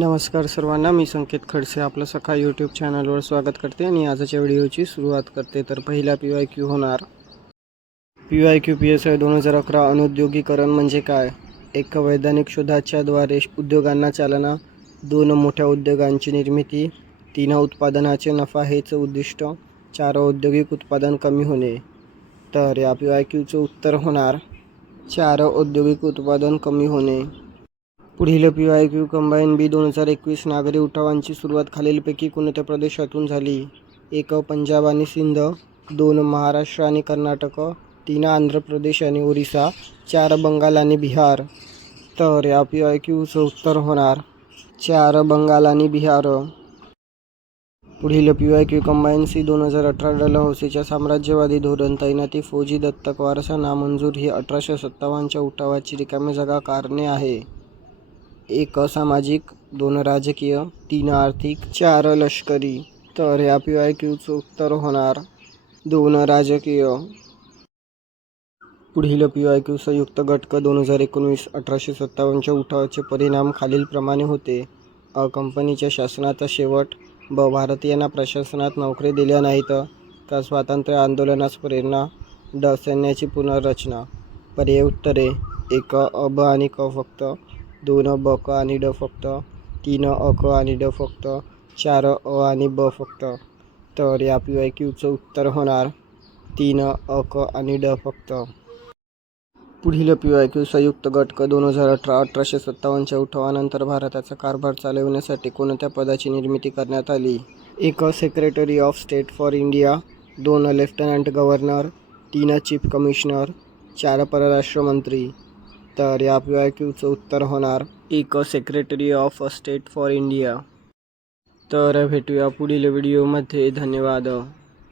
नमस्कार सर्वांना मी संकेत खडसे आपलं सखा यूट्यूब चॅनलवर स्वागत करते आणि आजच्या व्हिडिओची सुरुवात करते. तर पहिला पी वाय क्यू होणार. P Y Q P S I दोन हजार अकरा अनुद्योगीकरण म्हणजे काय? एक वैधानिक शोधाच्याद्वारे उद्योगांना चालना दोन मोठ्या उद्योगांची निर्मिती तीन उत्पादनाचे नफा हेच उद्दिष्ट चार औद्योगिक उत्पादन कमी होणे. तर या पी वाय क्यूचं उत्तर होणार. चार औद्योगिक उत्पादन कमी होणे. पुढील P Y Q combine B दोन हजार एकवीस नागरी उठावांची सुरुवात खालीलपैकी कोणत्या प्रदेशातून झाली? एक पंजाब आणि सिंध. दोन महाराष्ट्र आणि कर्नाटक. तीन आंध्र प्रदेश आणि ओरिसा. चार बंगाल आणि बिहार. तर या पी वाय क्यूचं उत्तर होणार चार बंगाल आणि बिहार. पुढील P Y Q combine C दोन हजार अठरा डलहौसीच्या साम्राज्यवादी धोरण तैनाती फौजी दत्तक वारसा नामंजूर ही अठराशे सत्तावन्नच्या उठावाची रिकामी जागा कारणे आहे. एक सामाजिक दोन राजकीय तीन आर्थिक चार लष्करी. तर या पी वाय क्यूचं उत्तर होणार दोन राजकीय. पुढील पी वाय क्यू संयुक्त घटक दोन हजार एकोणवीस अठराशे सत्तावन्नच्या उठावाचे परिणाम खालीलप्रमाणे होते. अ कंपनीच्या शासनाचा शेवट ब भारतीयांना प्रशासनात नोकरी दिल्या नाहीत का स्वातंत्र्य आंदोलनास प्रेरणा ड सैन्याची पुनर्रचना. पर्याय उत्तरे एक अ ब आणि क फक्त दोन ब क आणि ड फक्त. तीन अ क आणि ड फक्त. चार अ आणि ब फक्त. तर या पी वाय क्यूचं उत्तर होणार तीन अ क आणि ड फक्त. पुढील पी वाय क्यू संयुक्त गटक दोन हजार अठरा अठराशे सत्तावन्नच्या उठावानंतर भारताचा कारभार चालविण्यासाठी कोणत्या पदाची निर्मिती करण्यात आली? एक secretary of state for India दोन लेफ्टनंट गव्हर्नर तीन चीफ कमिशनर चार परराष्ट्र मंत्री तर या पी वाय क्यूचं उत्तर होणार एक secretary of state for India तर भेटूया पुढील व्हिडिओमध्ये धन्यवाद.